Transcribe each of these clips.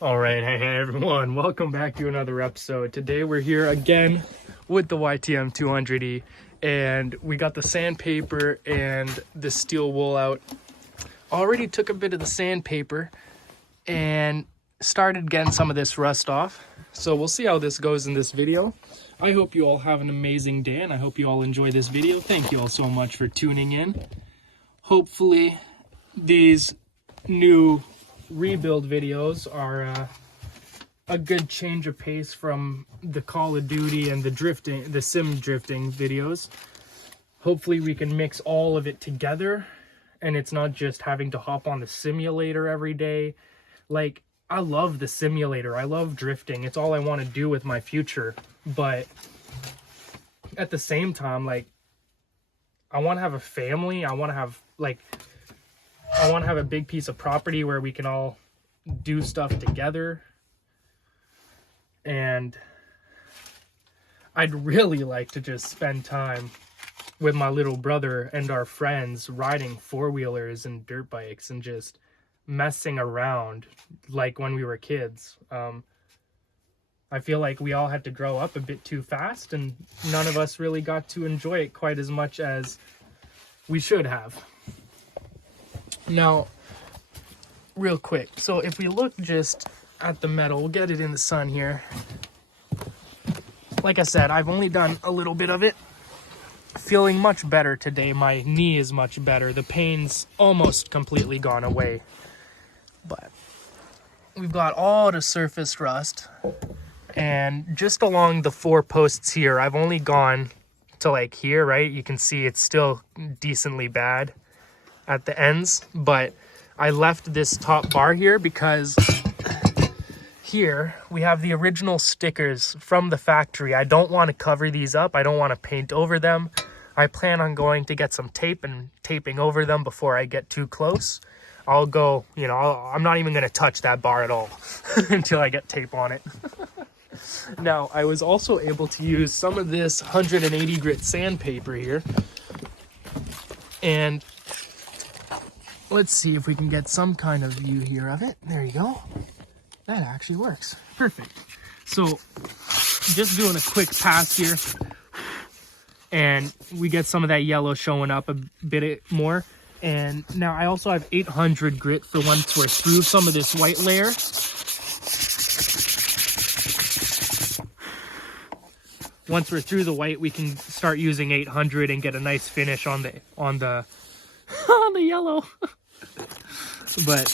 All right, hey everyone, welcome back to another episode. Today we're here again with the YTM200E, and we got the sandpaper and the steel wool out. Already took a bit of the sandpaper and started getting some of this rust off. So we'll see how this goes in this video. I hope you all have an amazing day, and I hope you all enjoy this video. Thank you all so much for tuning in. Hopefully these new rebuild videos are a good change of pace from the Call of Duty and the sim drifting videos. Hopefully we can mix all of it together and it's not just having to hop on the simulator every day. Like, I love the simulator, I love drifting, it's all I want to do with my future, but at the same time, like, I want to have a family. I want to have a big piece of property where we can all do stuff together. And I'd really like to just spend time with my little brother and our friends riding four-wheelers and dirt bikes and just messing around like when we were kids. I feel like we all had to grow up a bit too fast and none of us really got to enjoy it quite as much as we should have. Now, real quick, so if we look just at the metal, we'll get it in the sun here. Like I said, I've only done a little bit of it. Feeling much better today. My knee is much better. The pain's almost completely gone away. But we've got all the surface rust. And just along the four posts here, I've only gone to like here, right? You can see it's still decently bad at the ends, but I left this top bar here because here we have the original stickers from the factory. I don't want to cover these up. I don't want to paint over them. I plan on going to get some tape and taping over them before I get too close. I'll go, I'm not even going to touch that bar at all until I get tape on it. Now, I was also able to use some of this 180 grit sandpaper here. And let's see if we can get some kind of view here of it. There you go. That actually works. Perfect. So, just doing a quick pass here. And we get some of that yellow showing up a bit more. And now I also have 800 grit for once we're through some of this white layer. Once we're through the white, we can start using 800 and get a nice finish on the on the yellow. But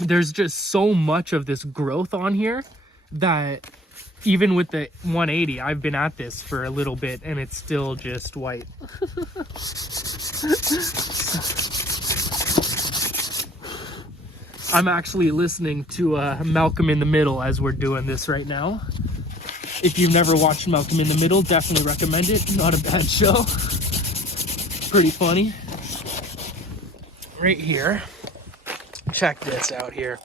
there's just so much of this growth on here that even with the 180, I've been at this for a little bit and it's still just white. I'm actually listening to Malcolm in the Middle as we're doing this right now. If you've never watched Malcolm in the Middle, definitely recommend it. Not a bad show. Pretty funny. Right here. Check this out here.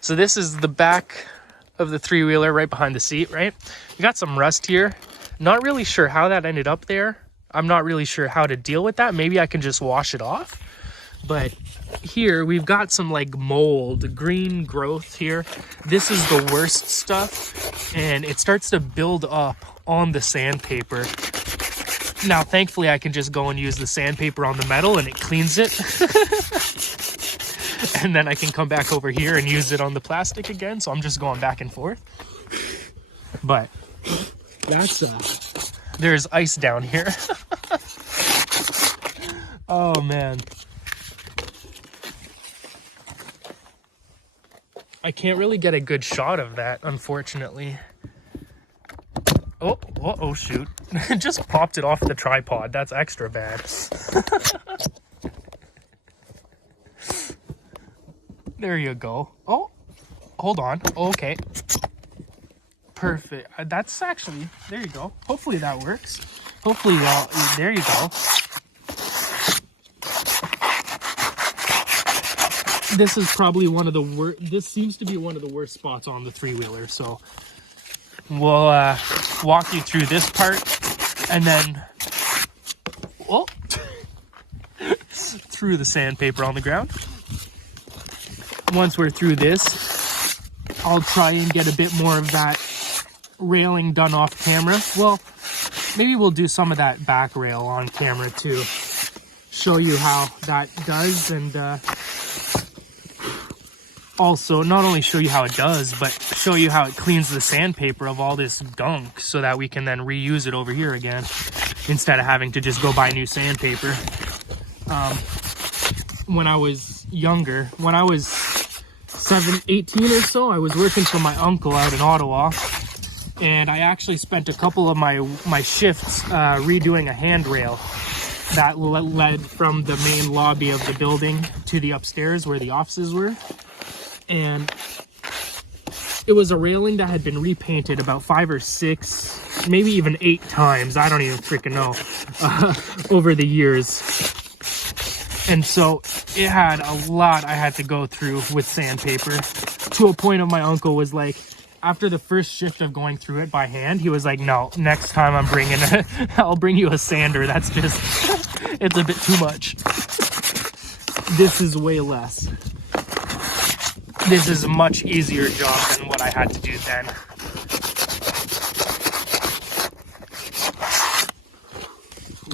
So this is the back of the three-wheeler right behind the seat, right? You got some rust here. Not really sure how that ended up there. I'm not really sure how to deal with that. Maybe I can just wash it off. But here we've got some like mold, green growth here. This is the worst stuff, and it starts to build up on the sandpaper. Now, thankfully, I can just go and use the sandpaper on the metal and it cleans it. And then I can come back over here and use it on the plastic again. So I'm just going back and forth. But that's there's ice down here. Oh man. I can't really get a good shot of that, unfortunately. Oh shoot. It just popped it off the tripod. That's extra bad. There you go. Oh, hold on. Okay. Perfect. That's actually, there you go. Hopefully that works. Hopefully, there you go. This is probably one of the worst, this seems to be one of the worst spots on the three-wheeler, so we'll walk you through this part, and then, through the sandpaper on the ground. Once we're through this, I'll try and get a bit more of that railing done off camera. Well, maybe we'll do some of that back rail on camera too. Show you how that does, and also not only show you how it does, but show you how it cleans the sandpaper of all this gunk so that we can then reuse it over here again instead of having to just go buy new sandpaper. When I was younger, when I was 18 or so, I was working for my uncle out in Ottawa, and I actually spent a couple of my shifts redoing a handrail that led from the main lobby of the building to the upstairs where the offices were. And it was a railing that had been repainted about 5 or 6, maybe even 8 times, I don't even freaking know, over the years. And so it had a lot I had to go through with sandpaper, to a point of my uncle was like, after the first shift of going through it by hand, he was like, no, next time I'll bring you a sander. That's just, it's a bit too much. This is way less. This is a much easier job than what I had to do then.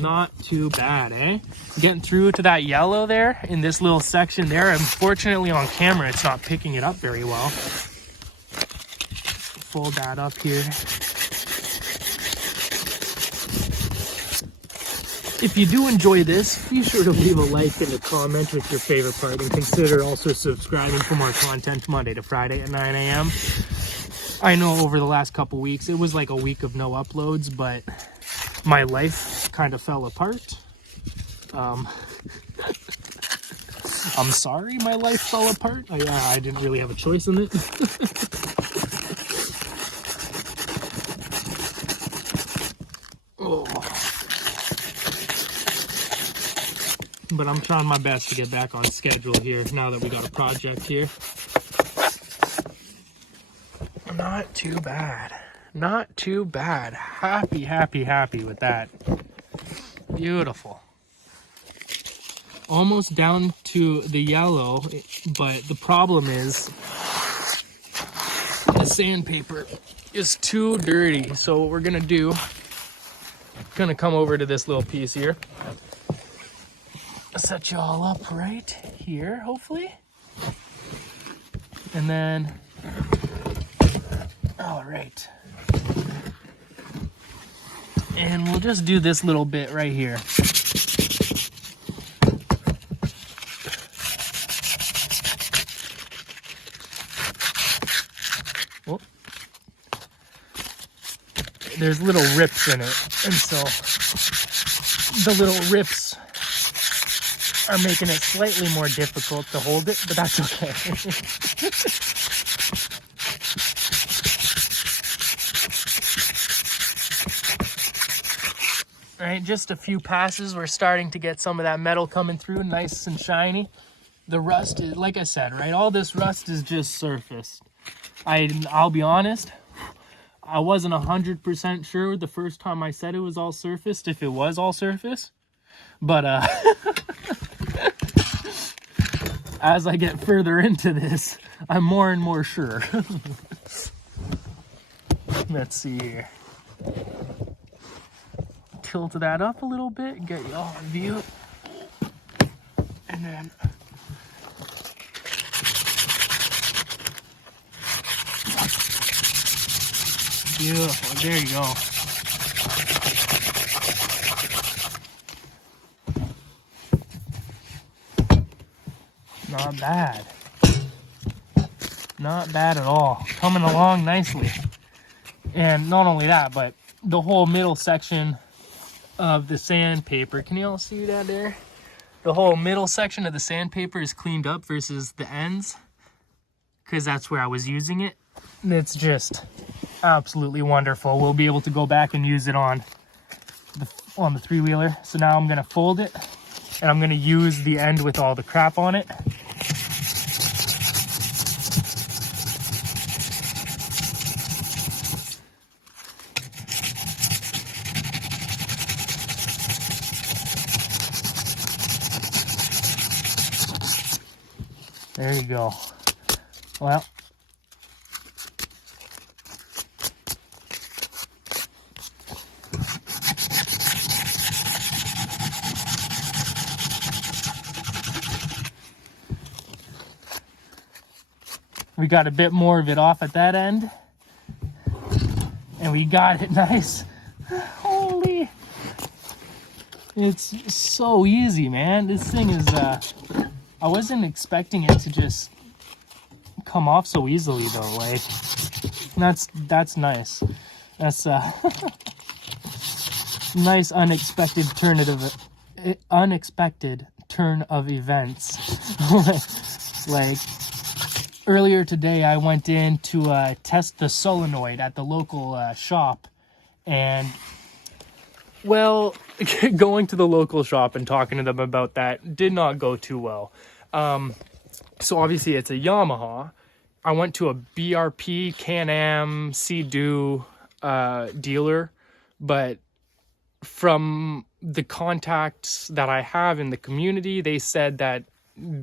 Not too bad, eh? Getting through to that yellow there in this little section there. Unfortunately on camera, it's not picking it up very well. Fold that up here. If you do enjoy this, be sure to leave a like and a comment with your favorite part, and consider also subscribing for more content Monday to Friday at 9 a.m. I know over the last couple weeks, it was like a week of no uploads, but my life kind of fell apart. I'm sorry my life fell apart. I didn't really have a choice in it. Oh. But I'm trying my best to get back on schedule here now that we got a project here. Not too bad. Not too bad. Happy, happy, happy with that. Beautiful. Almost down to the yellow, but the problem is the sandpaper is too dirty. So what we're gonna do, gonna come over to this little piece here. Set you all up right here, hopefully. And then, all right. And we'll just do this little bit right here. Oh. There's little rips in it, and so the little rips are making it slightly more difficult to hold it, but that's okay. All right, just a few passes. We're starting to get some of that metal coming through, nice and shiny. The rust is, like I said, right, all this rust is just surfaced. I'll be honest, I wasn't 100% sure the first time I said it was all surfaced, if it was all surface. But as I get further into this, I'm more and more sure. Let's see here. Tilt that up a little bit, get you all in view. And then beautiful, there you go. Not bad. Not bad at all. Coming along nicely. And not only that, but the whole middle section of the sandpaper, can you all see that there? The whole middle section of the sandpaper is cleaned up versus the ends, because that's where I was using it. And it's just absolutely wonderful. We'll be able to go back and use it on the three-wheeler. So now I'm going to fold it, and I'm going to use the end with all the crap on it. There you go. Well, We got a bit more of it off at that end. And we got it nice. Holy. It's so easy, man. This thing is, I wasn't expecting it to just come off so easily though. Like, that's nice. That's nice unexpected turn of events. Like earlier today, I went in to test the solenoid at the local shop, and well, going to the local shop and talking to them about that did not go too well. So obviously it's a Yamaha. I went to a BRP, Can-Am, Sea-Doo dealer, but from the contacts that I have in the community, they said that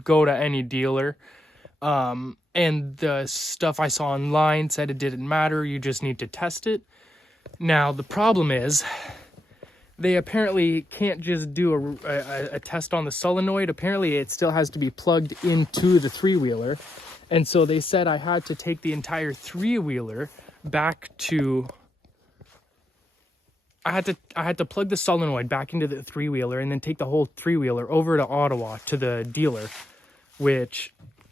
go to any dealer. And the stuff I saw online said it didn't matter, you just need to test it. Now, the problem is, they apparently can't just do a test on the solenoid. Apparently, it still has to be plugged into the three-wheeler. And so they said I had to take the entire three-wheeler back to... I had to plug the solenoid back into the three-wheeler and then take the whole three-wheeler over to Ottawa to the dealer, which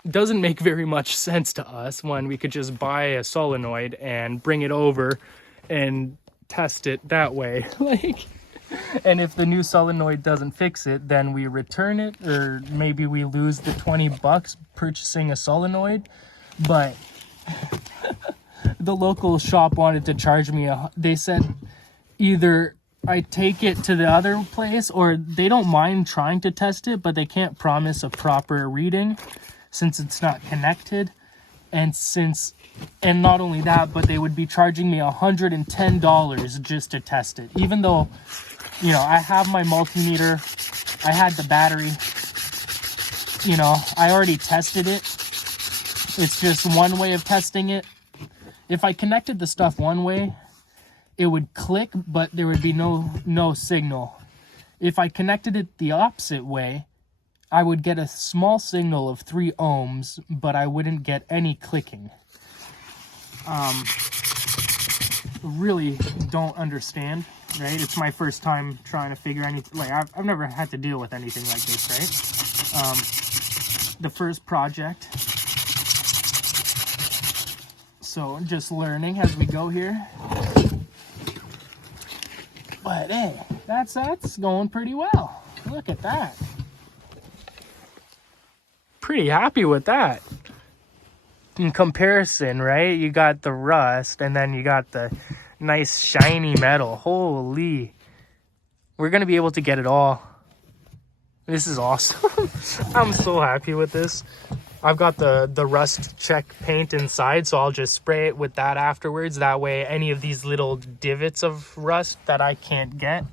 doesn't make very much sense to us when we could just buy a solenoid and bring it over and test it that way. Like... And if the new solenoid doesn't fix it, then we return it, or maybe we lose the $20 purchasing a solenoid. But the local shop wanted to charge me, they said either I take it to the other place, or they don't mind trying to test it, but they can't promise a proper reading since it's not connected. And not only that, but they would be charging me $110 just to test it, even though, you know, I have my multimeter, I had the battery, you know, I already tested it. It's just one way of testing it. If I connected the stuff one way, it would click, but there would be no signal. If I connected it the opposite way, I would get a small signal of 3 ohms, but I wouldn't get any clicking. Really don't understand. Right, it's my first time trying to figure anything. Like I've never had to deal with anything like this, right? The first project, so just learning as we go here. But hey, that's going pretty well. Look at that. Pretty happy with that. In comparison, right? You got the rust, and then you got the nice shiny metal. Holy. We're going to be able to get it all. This is awesome. I'm so happy with this. I've got the rust check paint inside, so I'll just spray it with that afterwards. That way, any of these little divots of rust that I can't get,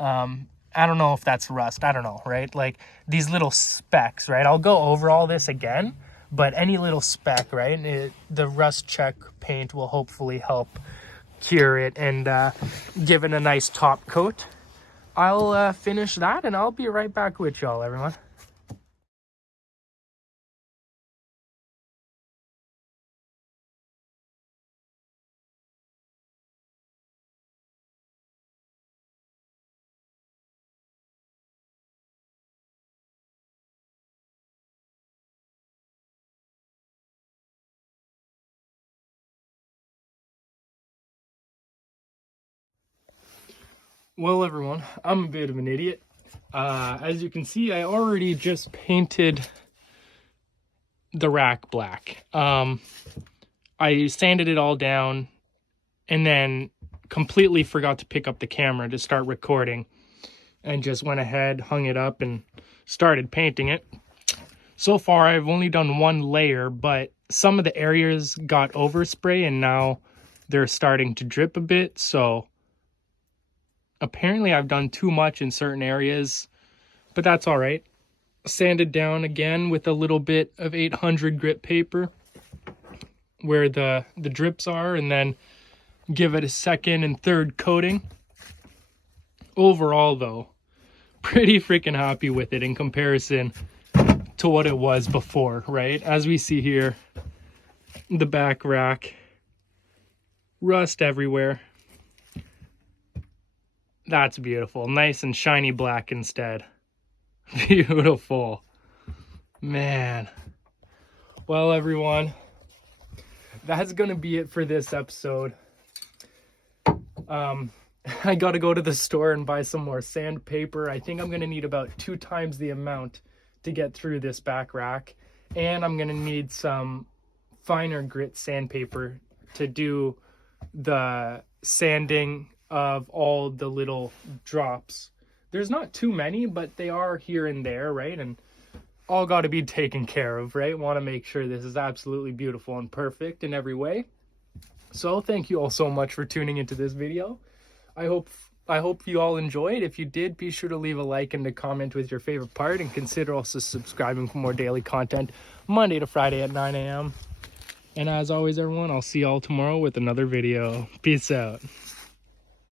I don't know if that's rust. I don't know, right? Like these little specks, right? I'll go over all this again, but any little speck, right? The rust check paint will hopefully help cure it and give it a nice top coat. I'll finish that and I'll be right back with y'all, everyone. Well, everyone, I'm a bit of an idiot. As you can see, I already just painted the rack black. I sanded it all down and then completely forgot to pick up the camera to start recording, and just went ahead, hung it up, and started painting it. So far, I've only done one layer, but some of the areas got overspray and now they're starting to drip a bit, so apparently I've done too much in certain areas, but that's all right. Sanded down again with a little bit of 800 grit paper where the drips are, and then give it a second and third coating. Overall though, pretty freaking happy with it in comparison to what it was before, right? As we see here, the back rack. Rust everywhere. That's beautiful. Nice and shiny black instead. Beautiful. Man. Well, everyone, that's going to be it for this episode. I got to go to the store and buy some more sandpaper. I think I'm going to need about 2 times the amount to get through this back rack. And I'm going to need some finer grit sandpaper to do the sanding of all the little drops. There's not too many, but they are here and there, right? And all got to be taken care of, right? Want to make sure this is absolutely beautiful and perfect in every way. So thank you all so much for tuning into this video. I hope you all enjoyed. If you did, be sure to leave a like and a comment with your favorite part, and consider also subscribing for more daily content Monday to Friday at 9 a.m. And as always, everyone, I'll see you all tomorrow with another video. Peace out.